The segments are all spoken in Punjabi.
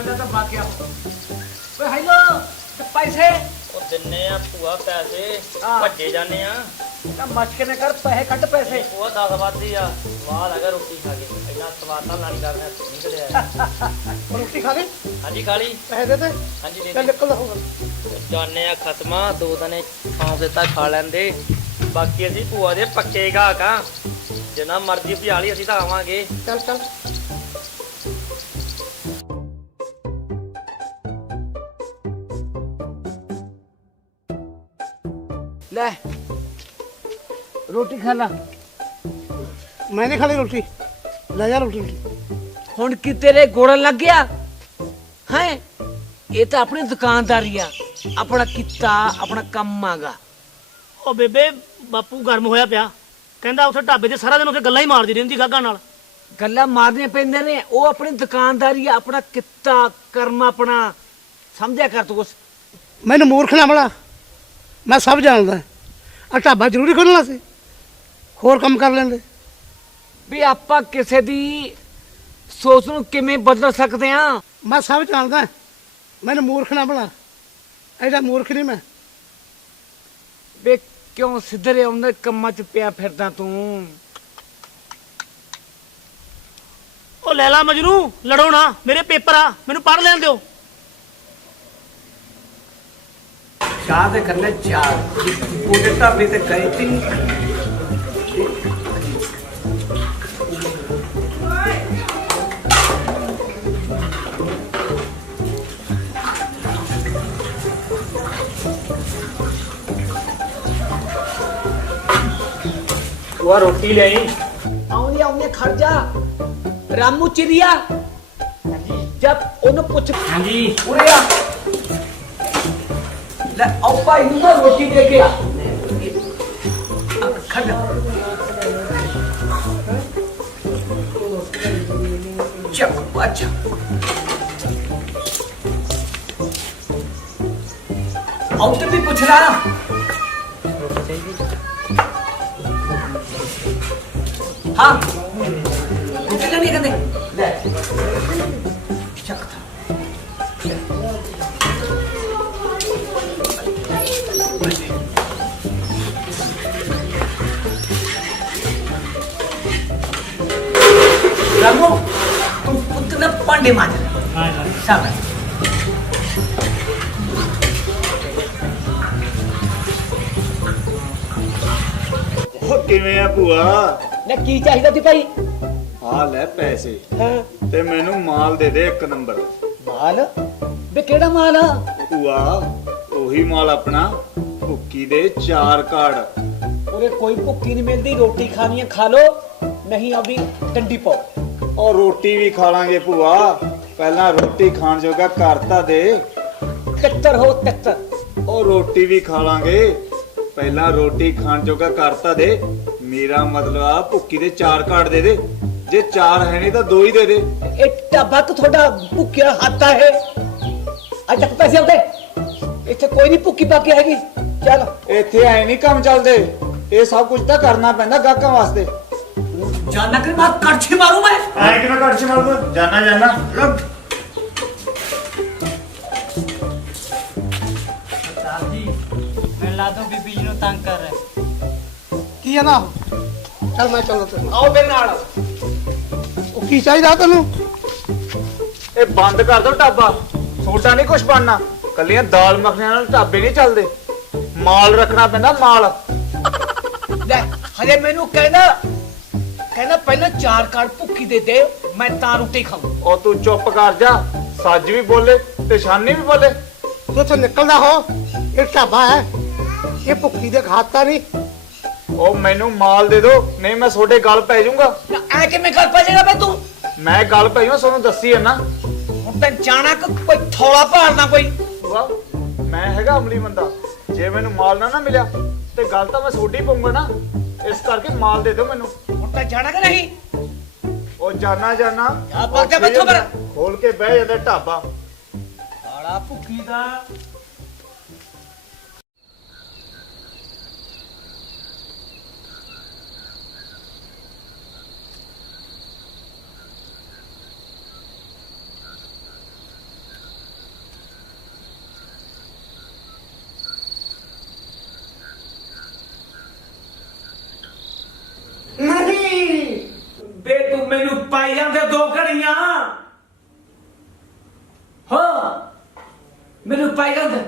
ਬੰਦਾ ਤਾਂ ਬਾਕਿਆ ਓਏ ਹੈਲੋ ਤੇ ਪੈਸੇ? ਉਹ ਦਿੰਨੇ ਆ ਭੂਆ ਪੈਸੇ ਹਾਂ। ਭੱਜੇ ਜਾਂਦੇ ਆ। ਤਾਂ ਮਸ਼ਕ ਨੇ ਕਰ ਪੈਸੇ ਕੱਢ ਪੈਸੇ। ਉਹ 10 ਵਾਦੀ ਆ ਸਵਾਦ ਹੈਗਾ ਰੋਟੀ ਖਾ ਕੇ। ਇੰਨਾ ਸਵਾਦ ਤਾਂ ਲਾਣੀ ਕਰਨਾ ਨਿਕਲਿਆ ਰੋਟੀ ਖਾ ਲਈ? ਹਾਂਜੀ ਖਾਲੀ ਪੈਸੇ ਦੇ ਦੇ। ਹਾਂਜੀ ਦੇ ਚੱਲ ਦੇ ਨਿਕਲ ਹੋਗਾ ਜਾਣੇ ਆ ਖਤਮਾ ਦੋ ਦਨੇ ਥਾਂ ਤੇ ਤਾਂ ਖਾ ਲੈਂਦੇ। ਬਾਕੀ ਅਸੀਂ ਭੂਆ ਦੇ ਪੱਕੇ ਗਾਹਕ ਆ। ਜਿੰਨਾ ਮਰਜ਼ੀ ਭਜਾ ਲਈ ਅਸੀਂ ਤਾਂ ਆਵਾਂਗੇ। ਚੱਲ ਚੱਲ। ਲੈ। ਰੋਟੀ ਖਾ ਲਾ। ਮੈਂ ਨਹੀਂ ਖਾਲੀ ਰੋਟੀ। ਲੈ ਜਾ ਰੋਟੀ। ਹੁਣ ਕੀ ਤੇਰੇ ਗੋੜਨ ਲੱਗ ਗਿਆ? ਹੈ? ਇਹ ਤਾਂ ਆਪਣੀ ਦੁਕਾਨਦਾਰੀ ਆ। ਆਪਣਾ ਕਿੱਤਾ ਆਪਣਾ ਕੰਮ ਆਗਾ। ਉਹ ਬੇਬੇ ਬਾਪੂ ਗਰਮ ਹੋਇਆ ਪਿਆ। ਕਹਿੰਦਾ ਉੱਥੇ ਢਾਬੇ ਤੇ ਸਾਰਾ ਦਿਨ ਉੱਥੇ ਗੱਲਾਂ ਹੀ ਮਾਰਦੀ ਰਹਿੰਦੀ ਗਾਗਾਂ ਨਾਲ। ਗੱਲਾਂ ਮਾਰਨੀਆਂ ਪੈਂਦੀਆਂ ਨੇ। ਉਹ ਆਪਣੀ ਦੁਕਾਨਦਾਰੀ ਆ ਆਪਣਾ ਕਿੱਤਾ ਕਰਮ ਆਪਣਾ। ਸਮਝਿਆ ਕਰ ਤੂੰ ਕੁਛ? ਮੈਨੂੰ ਮੂਰਖ ਨਾ ਬਣਾ। ਮੈਂ ਸਭ ਜਾਣਦਾ। ਆ ਢਾਬਾ ਜ਼ਰੂਰੀ ਖੋਲਣਾ ਸੀ। ਹੋਰ ਕੰਮ ਕਰ ਲੈਂਦੇ। ਵੀ ਆਪਾਂ ਕਿਸੇ ਦੀ ਸੋਚ ਨੂੰ ਕਿਵੇਂ ਬਦਲ ਸਕਦੇ ਆ? ਮੈਂ ਸਭ ਜਾਣਦਾ ਮੈਨੂੰ ਮੂਰਖ ਨਾ ਬਣਾ। ਐਡਾ ਮੂਰਖ ਨਹੀਂ ਮੈਂ। ਵੇ ਕਿਉਂ ਸਿੱਧਰੇ ਆਉਂਦੇ ਕੰਮਾਂ 'ਚ ਪਿਆ ਫਿਰਦਾ ਤੂੰ? ਉਹ ਲੈਲਾ ਮਜਨੂ ਲੜੋ ਨਾ। ਮੇਰੇ ਪੇਪਰ ਆ। ਮੈਨੂੰ ਪੜ੍ਹ ਲੈਣ ਦਿਓ। ਚਾਹ ਦੇ ਕਰਨੇ ਚਾਰ। ਉਹਦੇ ਢਾਬੇ ਤੇ ਗਏ ਤੀ ਭੂਆ ਰੋਟੀ ਲੈ ਆਈ। ਆਉਂਦੀ ਆਉਂਦੀ ਖੜ ਜਾ। ਰਾਮੂ ਚਿਰੀਆ ਜਦ ਉਹਨੂੰ ਪੁੱਛ ਹਾਂਜੀ। ਉਰੇ ਆ। ਲੈ, ਆਓ ਭਾਈ ਨਾ ਰੋਟੀ ਦੇ ਕੇ ਆ। ਖੜ ਚੱਕ ਬੱਚਾ ਆਉ ਵੀ ਪੁੱਛ ਰਹਾ ਹਾਂ। ਰੋਟੀ ਲੈਣੀ ਕਹਿੰਦੇ? দিয়ে মাছ সাবাস ਉਹ ਕਿਵੇਂ ਆ ਭੂਆ? ਨਾ ਕੀ ਚਾਹੀਦਾ ਸੀ ਭਾਈ? ਆ ਲੈ ਪੈਸੇ। ਹਾਂ। ਤੇ ਮੈਨੂੰ ਮਾਲ ਦੇ ਦੇ ਇੱਕ ਨੰਬਰ। ਕਿਹੜਾ ਮਾਲ? ਆ ਭੂਆ ਉਹੀ ਮਾਲ ਆਪਣਾ। ਭੁੱਕੀ ਦੇ ਚਾਰ ਕਾਰਡ ਉਰੇ ਕੋਈ ਭੁੱਕੀ ਨਹੀਂ ਮਿਲਦੀ ਰੋਟੀ ਖਾਣੀ ਹੈ ਖਾ ਲੋ ਨਹੀਂ ਆਉਂਦੀ ਪਾਓ। ਉਹ ਰੋਟੀ ਵੀ ਖਾ ਲਾਂਗੇ ਭੂਆ। ਪਹਿਲਾਂ ਰੋਟੀ ਖਾਣ ਜੋਗਾ ਕਰਤਾ ਦੇ। ਤਿੱਤਰ ਹੋ ਤਿੱਤਰ। ਉਹ ਰੋਟੀ ਵੀ ਖਾ ਲਾਂਗੇ। ਪਹਿਲਾਂ ਰੋਟੀ ਖਾਣ ਜੋਗਾ ਕਰਤਾ ਦੇ। ਮੇਰਾ ਮਤਲਬ ਆ ਭੁੱਕੀ ਦੇ ਚਾਰ ਕਾਟ ਦੇ ਦੇ। ਜੇ ਚਾਰ ਹੈ ਨਹੀਂ ਤਾਂ ਦੋ ਹੀ ਦੇ ਦੇ। ਇਹ ਟੱਬਾ ਤਾਂ ਤੁਹਾਡਾ ਭੁੱਕਿਆ ਹਾਤਾ ਹੈ ਅੱਜ ਤੱਕ ਪੈਸੇ ਆਉਂਦੇ? ਇੱਥੇ ਕੋਈ ਨਹੀਂ ਭੁੱਕੀ ਬਾਕੀ ਹੈਗੀ ਚਲ। ਇੱਥੇ ਐ ਨਹੀਂ ਕੰਮ ਚੱਲਦੇ। ਇਹ ਸਭ ਕੁਝ ਤਾਂ ਕਰਨਾ ਪੈਂਦਾ ਗਾਹਕਾਂ ਵਾਸਤੇ। ਜਾਨਾ ਕਰ ਮੈਂ ਕੜਛੀ ਮਾਰੂ ਮੈਂ? ਐ ਕਿਵੇਂ ਕੱਢ ਮਾਰ ਦੋ ਜਾਨਾ। ਜਾਨਾ ਸਰਦਾਰ ਜੀ ਮੈਂ ਲਾ ਦੂੰ ਬੀਬੀ ਜੀ ਨੂੰ ਤੰਗ ਕਰ ਰਿਹਾ ਕੀ ਆ ਨਾ? ਚੱਲ ਮੈਂ ਚੱਲਦਾ ਤੈਨੂੰ ਆਓ ਮੇਰੇ ਨਾਲ। ਉਹ ਕੀ ਚਾਹੀਦਾ ਤੈਨੂੰ? ਇਹ ਬੰਦ ਕਰ ਦੋ ਢਾਬਾ। ਛੋਟਾ ਨਹੀਂ ਕੁਝ ਬਣਨਾ। ਕੱਲੀਆਂ ਦਾਲ ਮੱਖਣੀਆਂ ਨਾਲ ਢਾਬੇ ਨਹੀਂ ਚੱਲਦੇ। ਮਾਲ ਰੱਖਣਾ ਪੈਂਦਾ ਮਾਲ। ਲੈ ਹਜੇ ਮੈਨੂੰ ਕਹਿੰਦਾ ਕਹਿੰਦਾ ਪਹਿਲਾਂ ਚਾਰ ਕਾਰਡ ਭੁੱਕੀ ਦੇ ਦੇ ਮੈਂ ਤਾਂ ਰੋਟੀ ਖਾਊਂ। ਉਹ ਤੂੰ ਚੁੱਪ ਕਰ ਜਾ ਸੱਜ ਵੀ ਬੋਲੇ ਤੇ ਸ਼ਾਨੀ ਵੀ ਬੋਲੇ। ਤੂੰ ਇੱਥੋਂ ਨਿਕਲਦਾ ਹੋ ਇਹ ਢਾਬਾ ਹੈ ਇਹ ਭੁੱਖੀ ਦੇ ਖਾਤਾ ਨਹੀਂ। ਉਹ ਮੈਨੂੰ ਮਾਲ ਦੇ ਦੋ ਨਹੀਂ ਮੈਂ ਤੁਹਾਡੇ ਗਲ ਪੈ ਜਾਊਂਗਾ। ਐ ਕਿਵੇਂ ਕਰ ਪਾ ਜਾਏਗਾ ਬੇ ਤੂੰ? ਮੈਂ ਗੱਲ ਪਈ ਹਾਂ ਤੁਹਾਨੂੰ ਦੱਸੀ ਹੈ ਨਾ। ਹੁਣ ਤੈਨੂੰ ਜਾਣਾ ਕਿ ਕੋਈ ਥੋੜਾ ਭਾਲਣਾ ਕੋਈ? ਵਾਹ ਮੈਂ ਹੈਗਾ ਅਮਲੀ ਬੰਦਾ। ਜੇ ਮੈਨੂੰ ਮਾਲ ਨਾ ਨਾ ਮਿਲਿਆ ਤੇ ਗੱਲ ਤਾਂ ਮੈਂ ਤੁਹਾਡੀ ਪਾਉਂਗਾ ਨਾ। ਇਸ ਕਰਕੇ ਮਾਲ ਦੇ ਦਿਓ ਮੈਨੂੰ। ਤਾਂ ਜਾਣਾ ਕਿ ਨਹੀਂ? ਉਹ ਜਾਨਾ ਜਾਨਾ ਜਾ ਭੱਗ ਜਾ ਮੈਥੋਂ ਫਿਰ। ਖੋਲ ਕੇ ਬਹਿ ਜਾਂਦਾ ਢਾਬਾ। ਸਾਲਾ ਭੁੱਕੀ ਦਾ ਤੂੰ ਪਾਈ ਜਾਂਦੇ ਦੋ ਘੜੀਆਂ। ਹਾਂ। ਮੈਨੂੰ ਪਾਈ ਜਾਂਦੇ।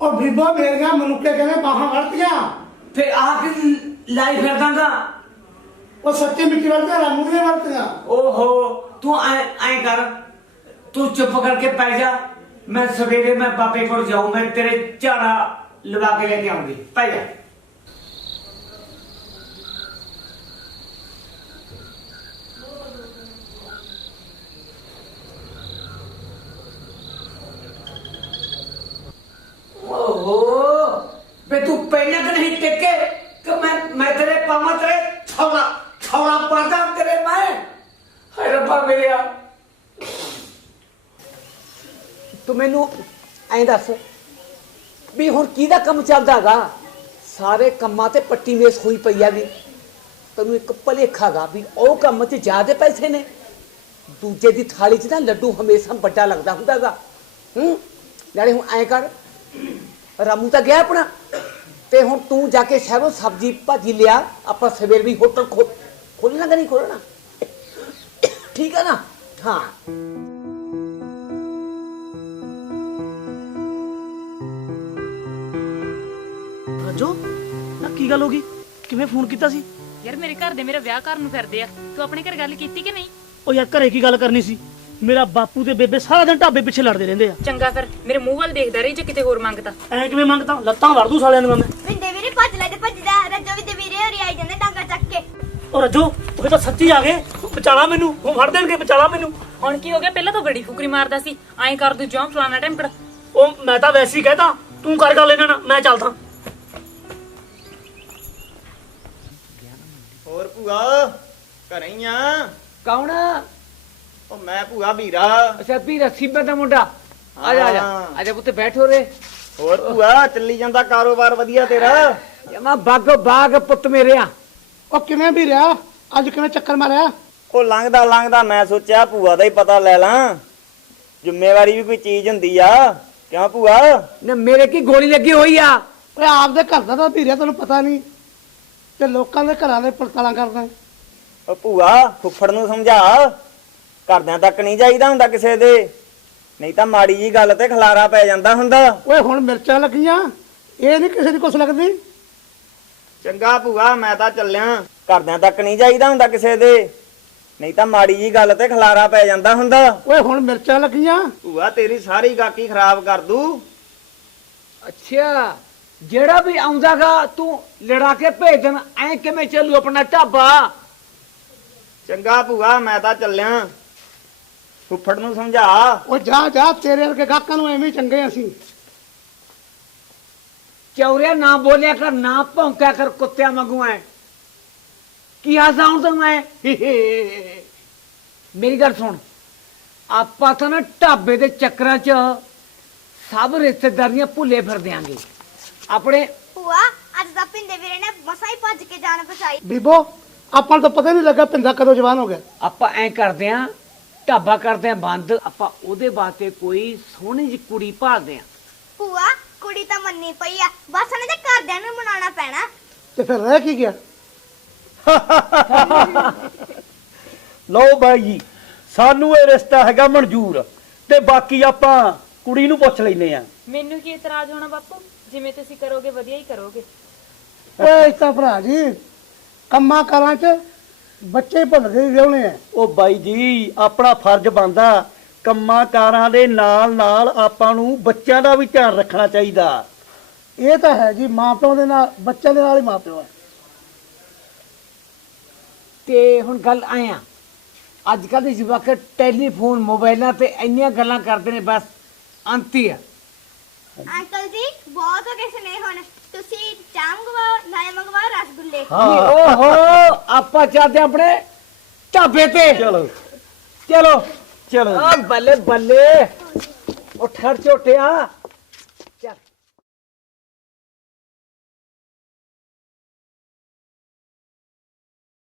ਉਹ ਬੀਬੋ ਮੇਰੀਆਂ ਮਨੁੱਖੇ ਕਹਿੰਦੇ ਬਾਹਾਂ ਵੜਤੀਆਂ ਫਿਰ ਆ ਕੇ ਲਾਈ ਫਿਰਦਾਗਾ ਉਹ ਸੱਚੀ ਮਿੱਟੀ ਵੜਤੀਆਂ ਰਾਮੂ ਦੀਆਂ ਵੜਤੀਆਂ ਓਹੋ ਤੂੰ ਐ ਐ ਕਰ। ਤੂੰ ਚੁੱਪ ਕਰਕੇ ਪੈ ਜਾ। ਮੈਂ ਸਵੇਰੇ ਮੈਂ ਬਾਬੇ ਕੋਲ ਜਾਊਂ ਮੈਂ ਤੇਰੇ ਝਾੜਾ ਲਵਾ ਕੇ ਲੈ ਕੇ ਆਉਂਗੀ। ਪੈ ਜਾ ਓਹੋ ਬੇ ਤੂੰ ਪਹਿਲਾਂ ਕਿ ਨਹੀਂ ਟਿਕੇ ਕਿ ਮੈਂ ਮੈਂ ਤੇਰੇ ਪਾਵਾਂ ਤੇਰੇ ਛੌੜਾ ਛੌੜਾ ਪਾਦਾ ਤੇਰੇ ਮੈਂ। ਹਾਏ ਰੱਬਾ ਮੇਰਿਆ। ਤੂੰ ਮੈਨੂੰ ਐਂ ਦੱਸ ਵੀ ਹੁਣ ਕਿਹਦਾ ਕੰਮ ਚੱਲਦਾਗਾ ਸਾਰੇ ਕੰਮਾਂ ਤੇ ਪੱਟੀ ਮੇਸ ਹੋਈ ਪਈ ਆ ਵੀ। ਤੈਨੂੰ ਇੱਕ ਭਲੇਖਾਗਾ ਵੀ ਉਹ ਕੰਮ 'ਚ ਜ਼ਿਆਦੇ ਪੈਸੇ ਨੇ। ਦੂਜੇ ਦੀ ਥਾਲੀ 'ਚ ਨਾ ਲੱਡੂ ਹਮੇਸ਼ਾ ਵੱਡਾ ਲੱਗਦਾ ਹੁੰਦਾਗਾ ਹੂੰ? ਨਾਲੇ ਹੁਣ ਐਂ ਕਰ, ਰਾਮੂ ਤਾਂ ਗਿਆ ਆਪਣਾ। ਤੇ ਹੁਣ ਤੂੰ ਜਾ ਕੇ ਸ਼ਹਿਰੋਂ ਸਬਜ਼ੀ ਭਾਜੀ ਲਿਆ ਆਪਾਂ ਸਵੇਰ ਵੀ ਹੋਟਲ ਖੋਲ ਖੋਲਣਾ ਕਿ ਨਹੀਂ ਖੋਲਣਾ ਠੀਕ ਹੈ ਨਾ? ਹਾਂ। ਰਾਜੋ ਨਾ ਕੀ ਗੱਲ ਹੋ ਗਈ? ਕਿਵੇਂ ਫੋਨ ਕੀਤਾ ਸੀ? ਯਾਰ ਮੇਰੇ ਘਰ ਦੇ ਮੇਰਾ ਵਿਆਹ ਕਰਨ ਨੂੰ ਫਿਰਦੇ ਆ। ਤੂੰ ਆਪਣੇ ਘਰ ਗੱਲ ਕੀਤੀ ਕਿ ਨਹੀਂ? ਉਹ ਯਾਰ ਘਰੇ ਕੀ ਗੱਲ ਕਰਨੀ ਸੀ? ਮੇਰਾ ਬਾਪੂ ਤੇ ਬੇਬੇ ਸਾਰਾ ਦਿਨ ਢਾਬੇ ਪਿੱਛੇ ਲੜਦੇ ਰਹਿੰਦੇ ਆ। ਚੰਗਾ ਫਿਰ ਮੇਰੇ ਮੂੰਹ ਵੱਲ ਦੇਖਦਾ ਰਹੀ ਜੇ ਕਿਤੇ ਹੋਰ ਮੰਗਤਾ ਐ ਕਿਵੇਂ ਮੰਗਤਾ ਲੱਤਾਂ ਵੜ ਦੂ ਸਾਲਿਆਂ ਨੂੰ ਮੈਂ। ਵਿੰਦੇ ਵੀਰੇ ਭੱਜ ਲੈ ਤੇ ਭੱਜਦਾ। ਰੱਜੋ ਵੀ ਤੇ ਵੀਰੇ ਹੋਰੀ ਆਈ ਜਾਂਦੇ ਡਾਂਗਾ ਚੱਕ ਕੇ। ਉਹ ਰਾਜੋ ਉਹ ਤਾਂ ਸੱਚੀ ਆ ਗਏ। ਬਚਾਲਾ ਮੈਨੂੰ ਉਹ ਫੜ ਦੇਣਗੇ ਬਚਾਲਾ ਮੈਨੂੰ। ਹੁਣ ਕੀ ਹੋ ਗਿਆ? ਪਹਿਲਾਂ ਤਾਂ ਬੜੀ ਫੁਕਰੀ ਮਾਰਦਾ ਸੀ। ਐਂ ਕਰ ਦੂ ਜੋਂ ਫਲਾਣਾ ਟੈਂਪੜ। ਉਹ ਮੈਂ ਤਾਂ ਵੈਸੇ ਹੀ ਕਹਿਤਾ ਤੂੰ ਕਰ ਗੱਲ ਇਹਨਾਂ ਨਾਲ ਮੈਂ ਚੱਲਦਾ। ਹੋਰ ਭੂਆ ਘਰੇ ਹੀ ਆ? ਕੌਣ? ਉਹ ਮੈਂ ਭੂਆ ਵੀਰਾ। ਅੱਛਾ ਵੀ ਰੱਸੀ ਦਾ ਮੁੰਡਾ। ਆ ਜਾ ਆ ਜਾ। ਹਾਂ। ਆ ਜਾ ਪੁੱਤ ਬੈਠੋ ਰੇ ਹੋਰ ਭੂਆ ਚੱਲੀ ਜਾਂਦਾ ਕਾਰੋਬਾਰ ਵਧੀਆ ਤੇਰਾ। ਜਮਾ ਬਾਗੋ ਬਾਗ ਪੁੱਤ ਮੇਰੇ ਆ। ਉਹ ਕਿਵੇਂ ਵੀ ਰਿਹਾ ਅੱਜ ਕਿਵੇਂ ਚੱਕਰ ਮਾਰਿਆ? ਉਹ ਲੰਘਦਾ ਲੰਘਦਾ ਮੈਂ ਸੋਚਿਆ ਭੂਆ ਦਾ ਹੀ ਪਤਾ ਲੈ ਲਾਂ। ਜ਼ਿੰਮੇਵਾਰੀ ਵੀ ਕੋਈ ਚੀਜ਼ ਹੁੰਦੀ ਆ। ਕਿਉਂ ਭੂਆ? ਨਾ ਮੇਰੇ ਕੀ ਗੋਲੀ ਲੱਗੀ ਹੋਈ ਆ? ਓਏ ਆਪਦੇ ਘਰ ਦਾ ਤਾਂ ਵੀਰਿਆ ਤੈਨੂੰ ਪਤਾ ਨਹੀਂ। ਤੇ ਲੋਕਾਂ ਦੇ ਘਰਾਂ ਦੇ ਪੜਤਾਲਾਂ ਕਰਦਾ। ਉਹ ਭੂਆ ਫੁੱਫੜ ਨੂੰ ਸਮਝਾ। ਘਰਦਿਆਂ ਤੱਕ ਨਹੀਂ ਜਾਈਦਾ ਹੁੰਦਾ ਕਿਸੇ ਦੇ। ਨਹੀਂ ਤਾਂ ਮਾੜੀ ਜੀ ਗੱਲ ਤੇ ਖਲਾਰਾ ਪੈ ਜਾਂਦਾ ਹੁੰਦਾ। ਓਏ ਹੁਣ ਮਿਰਚਾਂ ਲੱਗੀਆਂ। ਇਹ ਨਹੀਂ ਕਿਸੇ ਦੀ ਕੁਛ ਲੱਗਦੀ। ਚੰਗਾ ਭੂਆ ਮੈਂ ਤਾਂ ਚੱਲਿਆ। ਘਰਦਿਆਂ ਤੱਕ ਨਹੀਂ ਜਾਈਦਾ ਹੁੰਦਾ ਕਿਸੇ ਦੇ। ਨਹੀਂ ਤਾਂ ਮਾੜੀ ਜੀ ਗੱਲ ਤੇ ਖਲਾਰਾ ਪੈ ਜਾਂਦਾ ਹੁੰਦਾ। ਓਏ ਹੁਣ ਮਿਰਚਾਂ ਲੱਗੀਆਂ। ਭੂਆ ਤੇਰੀ ਸਾਰੀ ਗਾਕੀ ਖਰਾਬ ਕਰ ਦੂ। ਅੱਛਾ ਜਿਹੜਾ ਵੀ ਆਉਂਦਾਗਾ ਤੂੰ ਲੜਾ ਕੇ ਭੇਜ ਦੇਣ। ਐ ਕਿਵੇਂ ਚੱਲੂ ਆਪਣਾ ਢਾਬਾ? ਚੰਗਾ ਭੂਆ ਮੈਂ ਤਾਂ ਚੱਲਿਆ। ਫੁੱਫੜ ਨੂੰ ਸਮਝਾ। ਓ ਜਾ ਜਾ ਤੇਰੇ ਵਰਗੇ ਗਾਹਕਾਂ ਨੂੰ ਐਵੇਂ ਹੀ ਚੰਗੇ ਅਸੀਂ। ਚੌਰਿਆ ਨਾ ਬੋਲਿਆ ਕਰ ਨਾ ਭੌਂਕਿਆ ਕਰ ਕੁੱਤਿਆਂ ਵਾਂਗੂ ਐ। ਕੀ ਹੁਣ ਤੈਨੂੰ ਮੈਂ ਮੇਰੀ ਗੱਲ ਸੁਣ। ਆਪਾਂ ਤਾਂ ਨਾ ਢਾਬੇ ਦੇ ਚੱਕਰਾਂ 'ਚ ਸਭ ਰਿਸ਼ਤੇਦਾਰੀਆਂ ਭੁੱਲੇ ਫਿਰ ਦਿਆਂਗੇ ਆਪਣੇ ਭੂਆ ਅੱਜ ਦਾ ਪਿੰਦੇ ਵੀਰੇ ਨੇ ਮਸਾਂ ਹੀ ਭੱਜ ਕੇ ਜਾਨ ਬਚਾਈ। ਬੀਬੋ ਆਪਾਂ ਨੂੰ ਤਾਂ ਪਤਾ ਨਹੀਂ ਲੱਗਾ ਪਿੰਦਾ ਕਦੋਂ ਜਵਾਨ ਹੋ ਗਿਆ। ਆਪਾਂ ਐ ਕਰਦੇ ਆਂ ਢਾਬਾ ਕਰਦੇ ਆਂ ਬੰਦ ਆਪਾਂ ਉਹਦੇ ਵਾਸਤੇ ਕੋਈ ਸੋਹਣੀ ਜਿਹੀ ਕੁੜੀ ਭਾਲਦੇ ਆਂ। ਭੂਆ ਕੁੜੀ ਤਾਂ ਮੰਨੀ ਪਈ ਆ। ਬਸ ਉਹਨੇ ਤੇ ਘਰਦਿਆਂ ਨੂੰ ਮਨਾਉਣਾ ਪੈਣਾ। ਤੇ ਫਿਰ ਰਹਿ ਕੀ ਗਿਆ? ਲਓ ਬਾਈ ਜੀ ਸਾਨੂੰ ਇਹ ਰਿਸ਼ਤਾ ਹੈਗਾ ਮਨਜ਼ੂਰ। ਤੇ ਬਾਕੀ ਆਪਾਂ ਕੁੜੀ ਨੂੰ ਪੁੱਛ ਲੈਨੇ ਆ। ਮੈਨੂੰ ਕੀ ਇਤਰਾਜ਼ ਹੋਣਾ ਬਾਪੂ? ਜਿਵੇਂ ਤੁਸੀਂ ਕਰੋਗੇ ਵਧੀਆ ਹੀ ਕਰੋਗੇ। ਓਏ ਇਸ ਤਾਂ ਭਰਾ ਜੀ ਕੰਮਾਂ ਕਾਰਾਂ 'ਚ ਬੱਚੇ ਭੁੱਲ ਗਏ ਵਿਆਹੁਣੇ ਆ। ਉਹ ਬਾਈ ਜੀ ਆਪਣਾ ਫਰਜ਼ ਬਣਦਾ। ਕੰਮਾਂ ਕਾਰਾਂ ਦੇ ਨਾਲ ਨਾਲ ਆਪਾਂ ਨੂੰ ਬੱਚਿਆਂ ਦਾ ਵੀ ਧਿਆਨ ਰੱਖਣਾ ਚਾਹੀਦਾ। ਇਹ ਤਾਂ ਹੈ ਜੀ ਮਾਪਿਆਂ ਦੇ ਨਾਲ ਬੱਚਿਆਂ ਦੇ ਨਾਲ ਹੀ ਮਾਪਿਓ ਆ। ਤੇ ਹੁਣ ਗੱਲ ਆਇਆ ਅੱਜ ਕੱਲ੍ਹ ਦੇ ਜਵਾਕ ਟੈਲੀਫੋਨ ਮੋਬਾਈਲਾਂ ਤੇ ਇੰਨੀਆਂ ਗੱਲਾਂ ਕਰਦੇ ਨੇ ਬਸ ਅੰਤ ਹੀ ਆ। ਅੰਕਲ ਜੀ ਬਹੁਤ ਹੋ ਗਏ ਸਨੇ ਹੁਣ। ਤੁਸੀਂ ਚਾਹ ਮੰਗਵਾਓ ਨਾਲੇ ਮੰਗਵਾਓ ਰਸਗੁੱਲੇ। ਓਹੋ ਆਪਾਂ ਚੱਲਦੇ ਆਂ ਆਪਣੇ ਢਾਬੇ ਤੇ। ਚਲੋ। ਚਲੋ। ਚਲੋ। ਆ ਬੱਲੇ ਬੱਲੇ। ਉਹ ਠਰ ਝੋਟਿਆ।